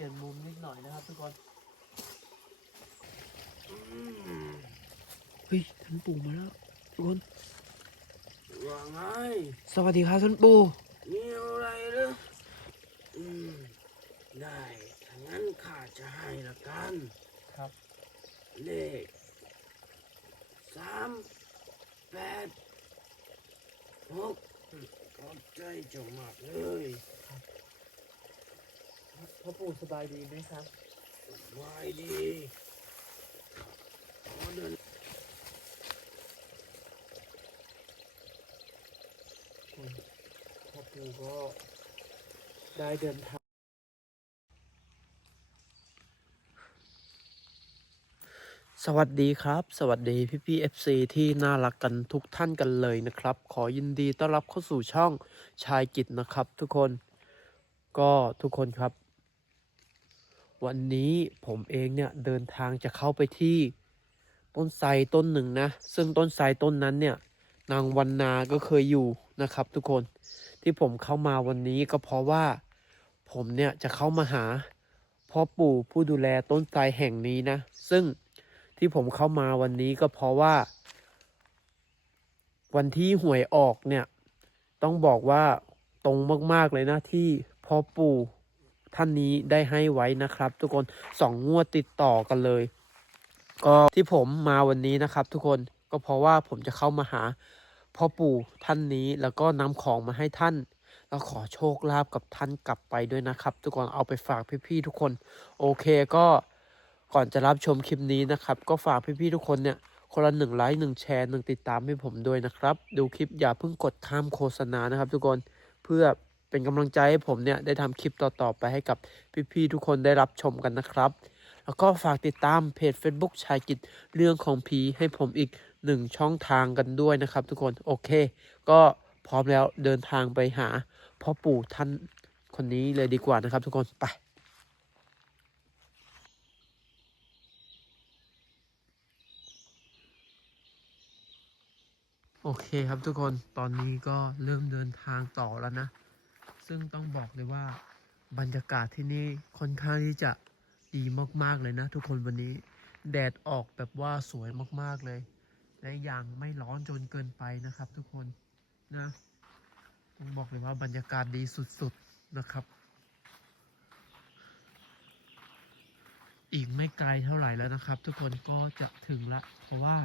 ลี่ยนมุมนิดหน่อยนะครับทุกคนเฮ้ยท่านปู่มาแล้วทุกคนว่าไงสวัสดีครับท่านปู่มีอะไรหรืออืมได้ถ้างั้นข้าจะให้ละกันครับ เลขสามแปดหกขอบใจเจ้ามากเลย พ่อปู่สบายดีไหมครับสบายดีขอเดินคนพ่อปู่ก็ได้เดินทางสวัสดีครับ สวัสดีพี่พี่เอฟซีที่น่ารักกันทุกท่านกันเลยนะครับ ขอยินดีต้อนรับเข้าสู่ช่องชายกิจนะครับ ทุกคนก็ทุกคนครับ วันนี้ผมเองเนี่ยเดินทางจะเข้าไปที่ต้นไทรต้นหนึ่งนะ ซึ่งต้นไทรต้นนั้นเนี่ยนางวันนาก็เคยอยู่นะครับ ทุกคนที่ผมเข้ามาวันนี้ก็เพราะว่าผมเนี่ยจะเข้ามาหาพ่อปู่ผู้ดูแลต้นไทรแห่งนี้นะ ซึ่งที่ผมเข้ามาวันนี้ก็เพราะว่า วันที่หวยออกเนี่ย ต้องบอกว่าตรงมากๆเลยนะที่พ่อปู่ ท่านนี้ได้ให้ไว้นะครับ ทุกคนสองงวดติดต่อกันเลย ก็ที่ผมมาวันนี้นะครับ ทุกคนก็เพราะว่าผมจะเข้ามาหาพ่อปู่ท่านนี้แล้วก็นำของมาให้ท่าน แล้วขอโชคลาภกับท่านกลับไปด้วยนะครับ ทุกคนเอาไปฝากพี่ๆทุกคน โอเคก็ก่อนจะรับชมคลิปนี้นะครับ ก็ฝากพี่ๆทุกคนเนี่ยคนละหนึ่งไลค์หนึ่งแชร์หนึ่งติดตามให้ผมด้วยนะครับ ดูคลิปอย่าเพิ่งกดข้ามโฆษณานะครับ ทุกคนเพื่อ เป็นกำลังใจให้ผมเนี่ยได้ทำคลิปต่อๆไปให้กับพี่ๆทุกคนได้รับชมกันนะครับ แล้วก็ฝากติดตามเพจ Facebook ชายกิจเรื่องของผีให้ผมอีกหนึ่งช่องทางกันด้วยนะครับ ทุกคนโอเค ก็พร้อมแล้วเดินทางไปหาพ่อปู่ท่านคนนี้เลยดีกว่านะครับ ทุกคนไปโอเคครับทุกคนตอนนี้ก็เริ่มเดินทางต่อแล้วนะ ซึ่งต้องบอกเลยว่าบรรยากาศที่นี่ค่อนข้างที่จะดีมากๆเลยนะ ทุกคนวันนี้ แดดออกแบบว่าสวยมากๆเลย และอย่างไม่ร้อนจนเกินไปนะครับ ทุกคนนะต้องบอกเลยว่าบรรยากาศดีสุดๆนะครับ อีกไม่ไกลเท่าไหร่แล้วนะครับ ทุกคนก็จะถึงละ เพราะว่า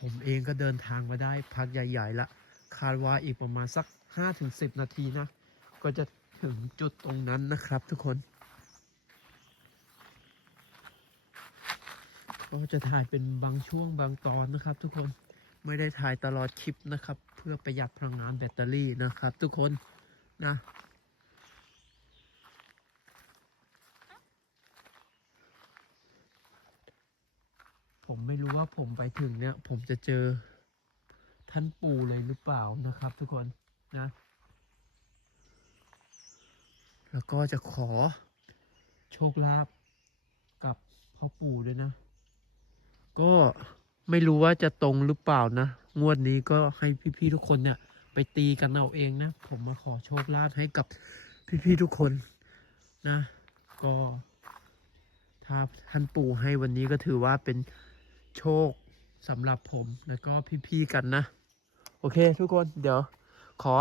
ผมเองก็เดินทางมาได้พักใหญ่ ๆ ละ คาดว่าอีกประมาณสัก 5-10 นาทีนะ ก็จะถึงจุดตรงนั้นนะครับทุกคน ก็จะถ่ายเป็นบางช่วงบางตอนนะครับ ทุกคนไม่ได้ถ่ายตลอดคลิปนะครับ เพื่อประหยัดพลังงานแบตเตอรี่นะครับ ทุกคนนะผมไม่รู้ว่าผมไปถึงเนี่ย ผมจะเจอท่านปู่เลยหรือเปล่านะครับ ทุกคนนะ แล้วก็จะขอโชคลาภกับพ่อปู่ด้วยนะ ก็ไม่รู้ว่าจะตรงหรือเปล่านะ งวดนี้ก็ให้พี่ๆทุกคนเนี่ย ไปตีกันเอาเองนะ ผมมาขอโชคลาภให้กับพี่ๆทุกคนนะ ก็ถ้าท่านปู่ให้วันนี้ก็ถือว่าเป็นโชคสำหรับผมแล้วก็พี่ๆกันนะ โอเค ทุกคนเดี๋ยวขอ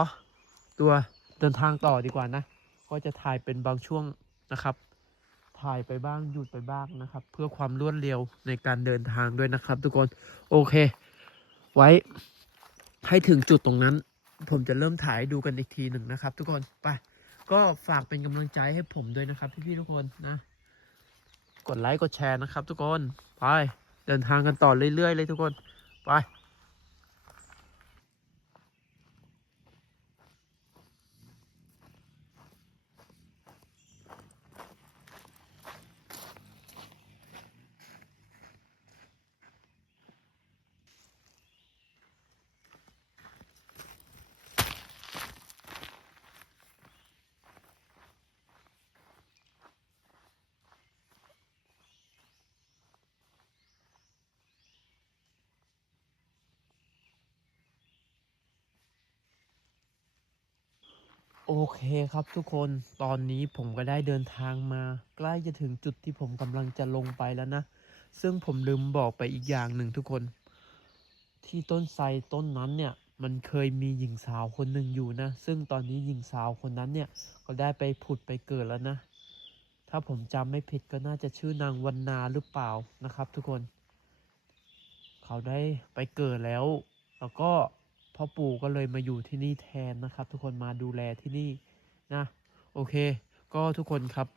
ตัวเดินทางต่อดีกว่านะ ก็จะถ่ายเป็นบางช่วงนะครับ ถ่ายไปบ้างหยุดไปบ้างนะครับ เพื่อความรวดเร็วในการเดินทางด้วยนะครับ ทุกคนโอเค ไว้ให้ถึงจุดตรงนั้น ผมจะเริ่มถ่ายดูกันอีกทีหนึ่งนะครับ ทุกคนไปก็ฝากเป็นกำลังใจให้ผมด้วยนะครับ พี่ๆทุกคนนะ กดไลค์กดแชร์นะครับ ทุกคนไปเดินทางกันต่อเรื่อยๆเลยทุกคนไป โอเคครับทุกคนตอนนี้ผมก็ได้เดินทางมา ใกล้จะถึงจุดที่ผมกำลังจะลงไปแล้วนะ ซึ่งผมลืมบอกไปอีกอย่างหนึ่งทุกคน ที่ต้นไทรต้นนั้นเนี่ยมันเคยมีหญิงสาวคนหนึ่งอยู่นะ ซึ่งตอนนี้หญิงสาวคนนั้นเนี่ยก็ได้ไปผุดไปเกิดแล้วนะ ถ้าผมจำไม่ผิดก็น่าจะชื่อนางวันนาหรือเปล่านะครับ ทุกคน เขาได้ไปเกิดแล้ว แล้วก็ พ่อปู่ก็เลยมาอยู่ที่นี่แทนนะครับ ทุกคนมาดูแลที่นี่นะโอเค ก็ทุกคนครับ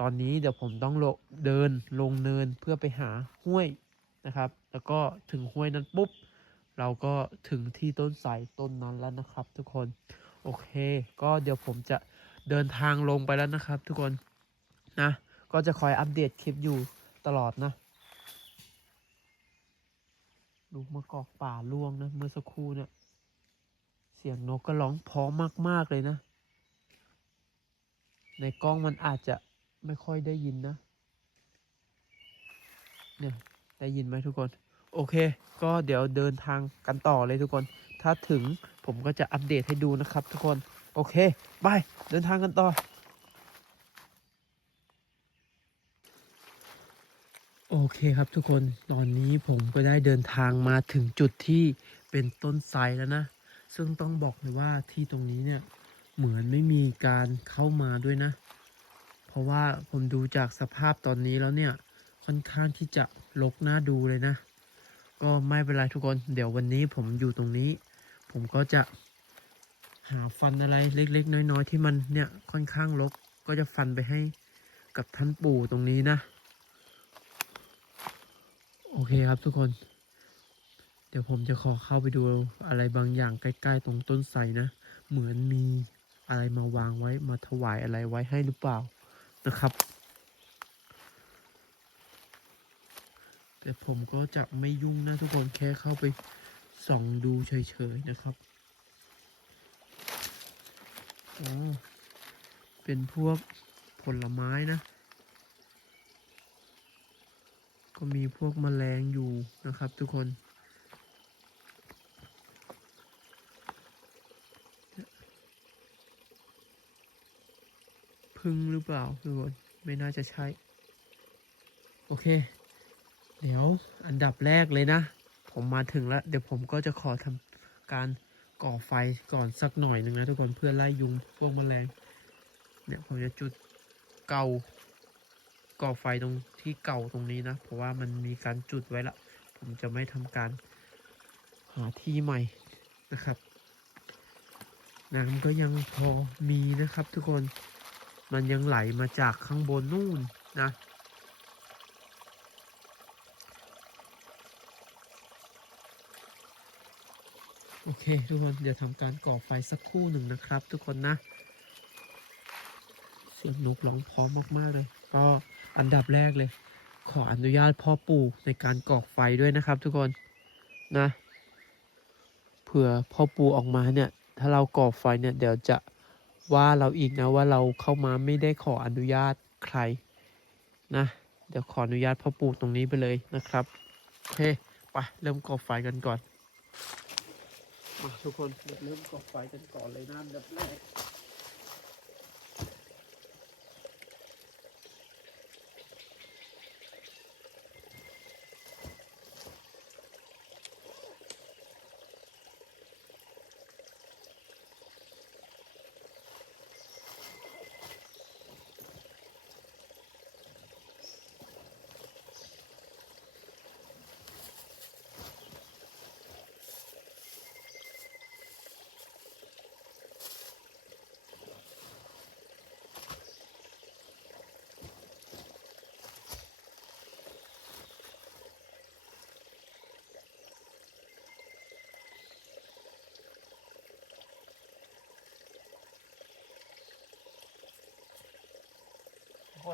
ตอนนี้เดี๋ยวผมต้องลงเดินลงเนินเพื่อไปหาห้วยนะครับ แล้วก็ถึงห้วยนั้นปุ๊บ เราก็ถึงที่ต้นไทรต้นนั้นแล้วนะครับ ทุกคนโอเค ก็เดี๋ยวผมจะเดินทางลงไปแล้วนะครับ ทุกคนนะก็จะคอยอัปเดตคลิปอยู่ตลอดนะลูกมะกอกป่าล่วงนะ เมื่อสักครู่เนี่ย เสียงนกก็ร้องเพราะมาก ๆ เลยนะ ในกล้องมันอาจจะไม่ค่อยได้ยินนะ เนี่ย ได้ยินไหมทุกคน โอเค ก็เดี๋ยวเดินทางกันต่อเลยทุกคน ถ้าถึงผมก็จะอัปเดตให้ดูนะครับทุกคน โอเคบายเดินทางกันต่อ โอเคครับทุกคน ตอนนี้ผมก็ได้เดินทางมาถึงจุดที่เป็นต้นไทรแล้วนะ ซึ่งต้องบอกเลยว่าที่ตรงนี้เนี่ยเหมือนไม่มีการเข้ามาด้วยนะ เพราะว่าผมดูจากสภาพตอนนี้แล้วเนี่ยค่อนข้างที่จะรกน่าดูเลยนะ ก็ไม่เป็นไรทุกคน เดี๋ยววันนี้ผมอยู่ตรงนี้ ผมก็จะหาฟันอะไรเล็ก ๆ น้อย ๆ ที่มันเนี่ยค่อนข้างรกก็จะฟันไปให้กับท่านปู่ตรงนี้นะ โอเคครับทุกคน เดี๋ยวผมจะขอเข้าไปดูอะไรบางอย่างใกล้ ๆ ตรงต้นไทรนะ เหมือนมีอะไรมาวางไว้มาถวายอะไรไว้ให้หรือเปล่านะครับ แต่ผมก็จะไม่ยุ่งนะทุกคนแค่เข้าไปส่องดูเฉยๆนะครับอ๋อเป็นพวกผลไม้นะ ก็มีพวกแมลงอยู่นะครับทุกคน พึ่งหรือเปล่าทุกคนไม่น่าจะใช่ โอเค เดี๋ยวอันดับแรกเลยนะ ผมมาถึงแล้ว เดี๋ยวผมก็จะขอทำการก่อไฟก่อนสักหน่อยหนึ่งนะทุกคนเพื่อไล่ยุงพวกแมลงเนี่ยผมจะจุดเกาก่อไฟตรงที่เก่าตรงนี้นะ เพราะว่ามันมีการจุดไว้ละ ผมจะไม่ทำการหาที่ใหม่นะครับน้ำก็ยังพอมีนะครับทุกคน มันยังไหลมาจากข้างบนนู่นนะ โอเค ทุกคน เดี๋ยวทำการก่อไฟสักครู่หนึ่งนะครับ ทุกคนนะ เสียงนกร้องพร้อมมากๆเลย ก็อันดับแรกเลย ขออนุญาตพ่อปู่ในการก่อไฟด้วยนะครับ ทุกคนนะเผื่อพ่อปู่ออกมาเนี่ย ถ้าเราก่อไฟเนี่ย เดี๋ยวจะ ว่าเราอีกนะว่าเราเข้ามาไม่ได้ขออนุญาตใครนะ เดี๋ยวขออนุญาตพ่อปู่ตรงนี้ไปเลยนะครับโอเคไปเริ่มก่อไฟกันก่อนมาทุกคนเดี๋ยวเริ่มก่อไฟกันก่อนเลยนะอันดับแรก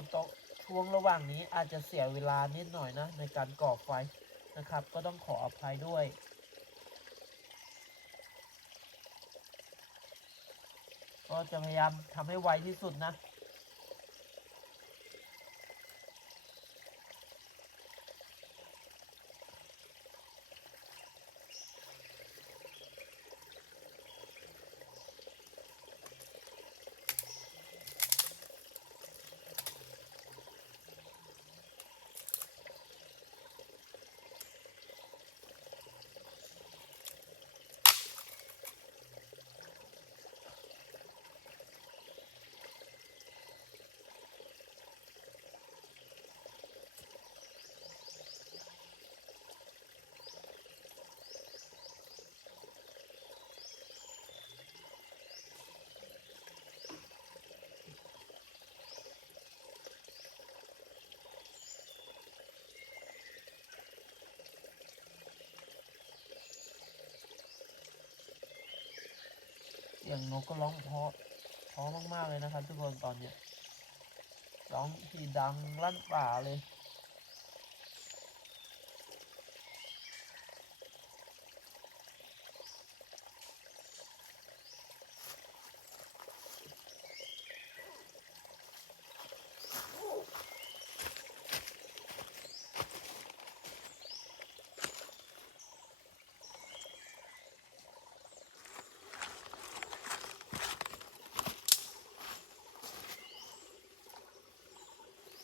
นตกช่วงระหว่างนี้อาจจะเสียเวลานิดหน่อยนะ ในการก่อไฟนะครับ ก็ต้องขออภัยด้วยก็จะพยายามทำให้ไวที่สุดนะ สียงนกก็ร้องเพราะเพราะมากๆเลยนะครับ ทุกคนตอนเนี้ยร้องทีดังลั่นป่าเลย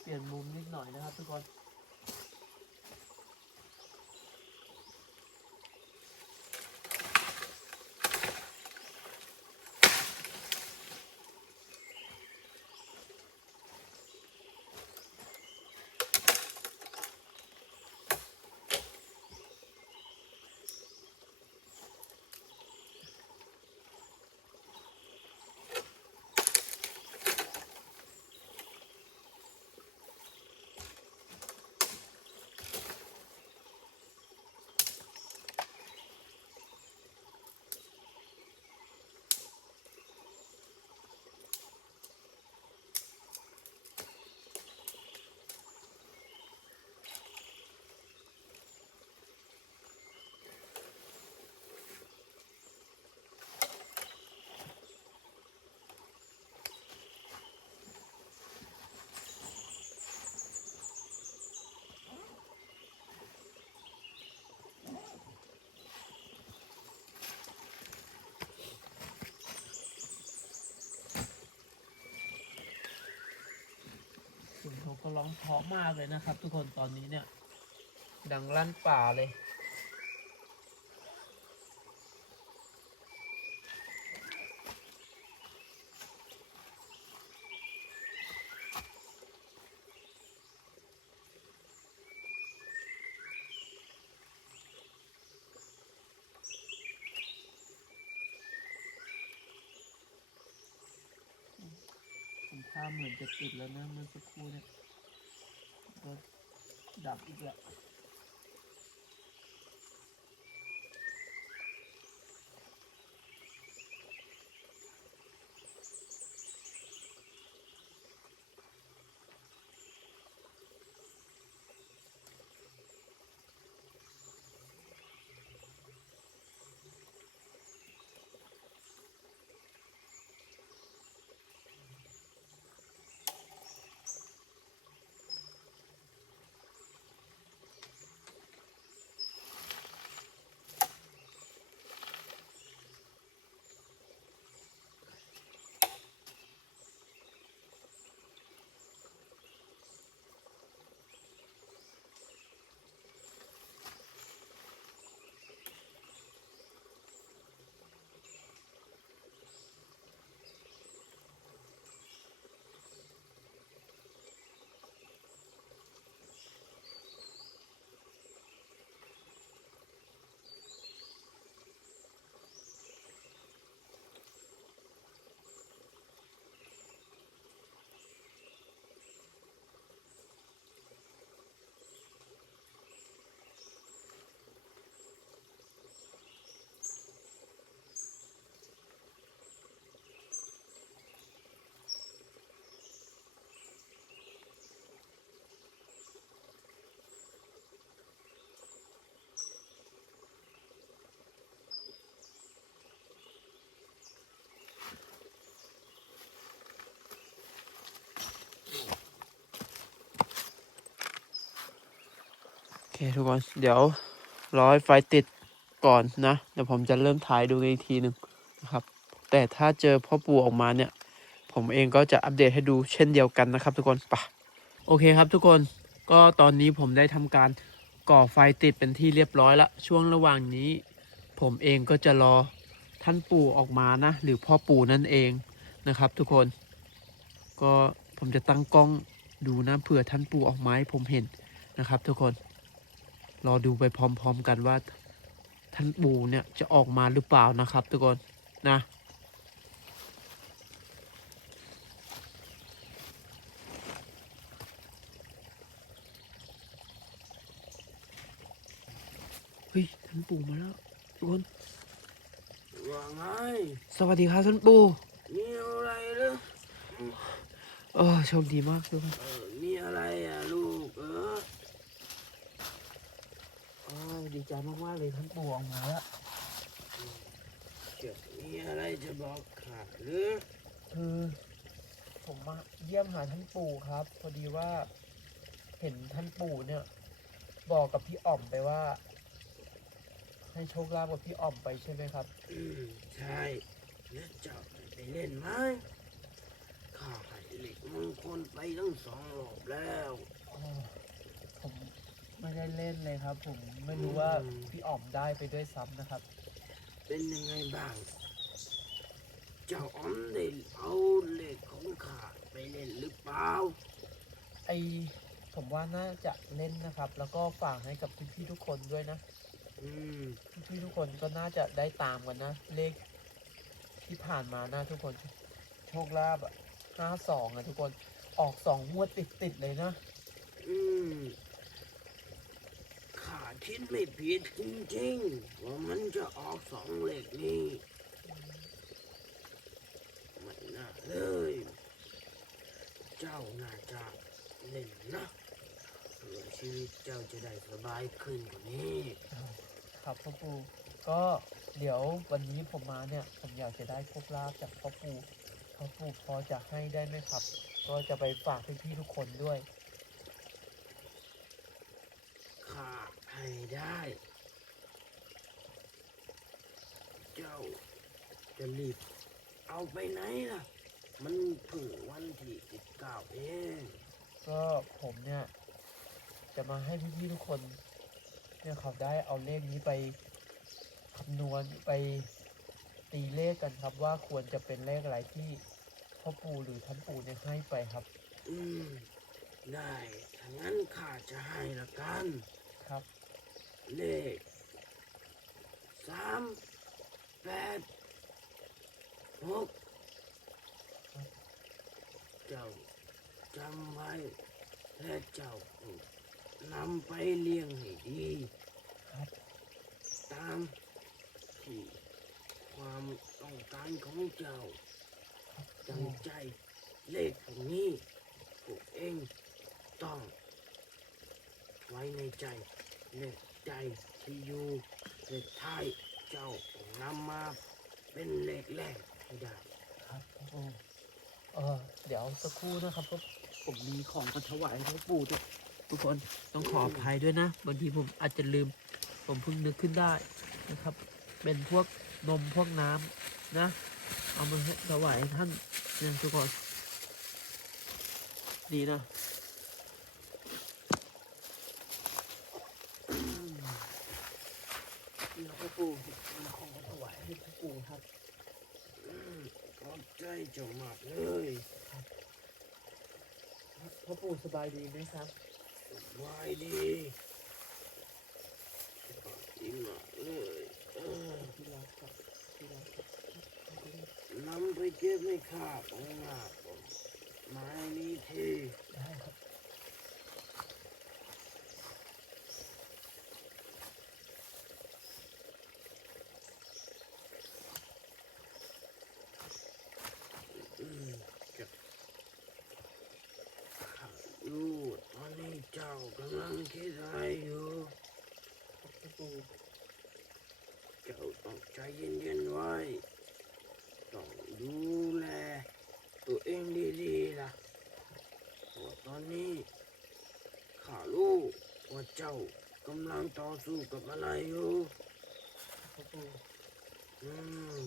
เปลี่ยน มุมนิดหน่อยนะครับทุกคน เขาก็ร้องเพราะมากเลยนะครับ ทุกคนตอนนี้เนี่ย ดังลั่นป่าเลย ผมภาพเหมือนจะติดแล้วนะเมื่อสักครู่เนี่ย ดับอีกแล้ว ทุกคน เดี๋ยวร้อให้ไฟติดก่อนนะ เดี๋ยวผมจะเริ่มถ่ายดูกันอีกทีหนึ่งนะครับ แต่ถ้าเจอพ่อปู่ออกมาเนี่ย ผมเองก็จะอัปเดตให้ดูเช่นเดียวกันนะครับ ทุกคนไปะโอเคครับทุกคนก็ตอนนี้ผมได้ทำการก่อไฟติดเป็นที่เรียบร้อยละช่วงระหว่างนี้ ผมเองก็จะรอท่านปู่ออกมานะ หรือพ่อปู่นั่นเองนะครับ ทุกคน ก็ผมจะตั้งกล้องดูนะเผื่อท่านปู่ออกมาให้ผมเห็นนะครับ ทุกคน รอดูไปพร้อม ๆกันว่า ท่านปู่เนี่ยจะออกมาหรือเปล่านะครับ ทุกคนนะเฮ้ยท่านปู่มาแล้วทุกคนโอ้ว่าไงสวัสดีครับท่านปู่มีอะไรเหรอเออโชคดีมากทุกคนเออมีอะไรอะลูกเออ เออ ดีใจมากๆเลยท่านปู่ออกมาแล้วจะมีอะไรจะบอกข้าหรือคือผมมาเยี่ยมหาท่านปู่ครับ พอดีว่า เห็นท่านปู่เนี่ย บอกกับพี่อ่อมไปว่า ให้โชคลาภกับพี่อ่อมไปใช่ไหมครับ อืมใช่แล้วเจ้าได้ไปเล่นไหมข้าให้เหล็กมงคลไปตั้งสองรอบแล้วอ๋อผมไม่ได้ เล่นเลยครับ ผมไม่รู้ว่าอืมพี่อ่อมได้ไปด้วยซ้ำนะครับ เป็นยังไงบ้าง เจ้าอ๋อมได้เอาเหล็กของข้าไปเล่นหรือเปล่า ไอผมว่าน่าจะเล่นนะครับ แล้วก็ฝากให้กับพี่ๆทุกคนด้วยนะอืมพี่ๆทุกคนก็น่าจะได้ตามกันนะ เลขที่ผ่านมานะทุกคน โชคลาภอะห้าสองอะทุกคนออกสองงวดติดติดๆเลยนะ อืมข้า คิดไม่ผิดจริงๆว่ามันจะออกสองเหล็กนี้ไม่น่าเลย เจ้าน่าจะเล่นนะเพื่อชีวิตเจ้าจะได้สบายขึ้นกว่านี้ ครับพ่อปู่ก็เดี๋ยววันนี้ผมมาเนี่ย ผมอยากจะได้โชคลาภจากพ่อปู่พ่อปู่พอจะให้ได้ไหมครับ ก็จะไปฝากพี่ๆทุกคนด้วย ข้า ให้ได้ เจ้าจะรีบเอาไปไหนล่ะ มันเพิ่งวันที่สิบเก้าเองก็ผมเนี่ยจะมาให้พี่ๆทุกคนเนี่ยเขาได้เอาเลขนี้ไปคำนวณไปตีเลขกันครับว่าควรจะเป็นเลขอะไรที่พ่อปู่หรือท่านปู่เนี่ยให้ไปครับ อืม ได้ถ้างั้นข้าจะให้ละกัน ครับ เลขสามแปดหกเจ้าจำไว้และเจ้านำไปเลี้ยงให้ดีครับตามที่ความต้องการของเจ้าตั้งใจเลขพวกนี้พวกเองต้องไว้ในใจเลข ใจที่อยู่เลขท้ายเจ้าองนำมาเป็นเลขแรกให้ได้ครับพ่อปู่เออเดี๋ยวสักครู่นะครับเพราะผมมีของมาถวายพ่อปู่ทุกทุกคนต้องขออภัยด้วยนะบางทีผมอาจจะลืม ผมเพิ่งนึกขึ้นได้นะครับ เป็นพวกนมพวกน้ำนะ เอามาให้ถวายท่านเนี่ยทุกคนดีนะ นี่พ่อปู่มีของมาถวายให้พ่อปู่ครับ อืมข อบใจเจ้ามากเลยพ่อปู่สบายดีไหมครับสบายดีสบายดีมากเลยเออที่รักครับที่รักครับนำไปเก็บในข้าของหน้าผมไม้นี้ทีได้ครับ อืมจะข้ารู้ตอนนี้เจ้ากำลังคิดอะไรอยู่พ่อปู่เจ้าต้องใจเย็นๆไว้ต้องดูแลตัวเองดีๆล่ะเพราะตอนนี้ข้ารู้ว่าเจ้ากำลังต่อสู้กับอะไรอยู่พ่อปู่อืม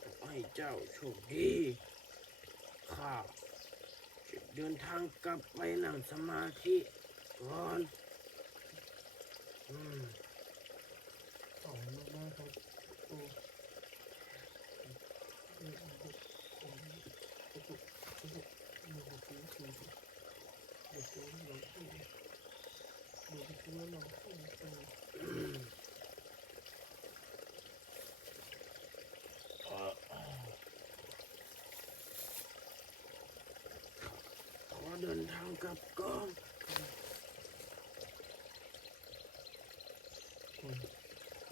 ขอให้เจ้าโชคดีข้า เดินทางกลับไปนั่งสมาธิก่อนอืมสองมากๆครับปู่อืมขอเดินทาง กลับก่อน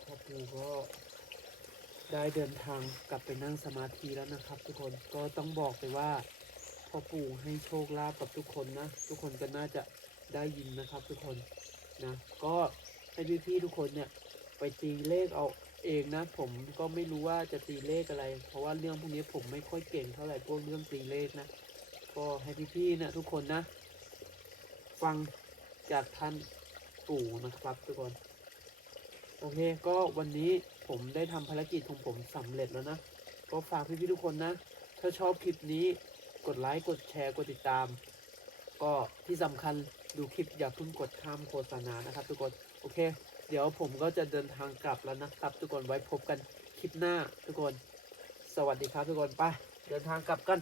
พ่อปู่ก็ได้เดินทางกลับไปนั่งสมาธิแล้วนะครับ ทุกคนก็ต้องบอกไปว่าพ่อปู่ให้โชคลาภกับทุกคนนะ ทุกคนก็น่าจะได้ยินนะครับทุกคนนะก็ให้พี่ๆทุกคนเนี่ยไปตีเลขเอาเองนะ ผมก็ไม่รู้ว่าจะตีเลขอะไร เพราะว่าเรื่องพวกนี้ผมไม่ค่อยเก่งเท่าไหร่พวกเรื่องตีเลขนะ ก็ให้พี่ๆนะทุกคนนะ ฟังจากท่านปู่นะครับทุกคน โอเค ก็วันนี้ผมได้ทำภารกิจของผมสำเร็จแล้วนะ ก็ฝากพี่ๆทุกคนนะ ถ้าชอบคลิปนี้กดไลค์กดแชร์กดติดตาม ก็ที่สำคัญดูคลิปอย่าเพิ่งกดข้ามโฆษณานะครับ ทุกคนโอเค เดี๋ยวผมก็จะเดินทางกลับแล้วนะครับ ทุกคนไว้พบกันคลิปหน้าทุกคน สวัสดีครับทุกคนไปเดินทางกลับกัน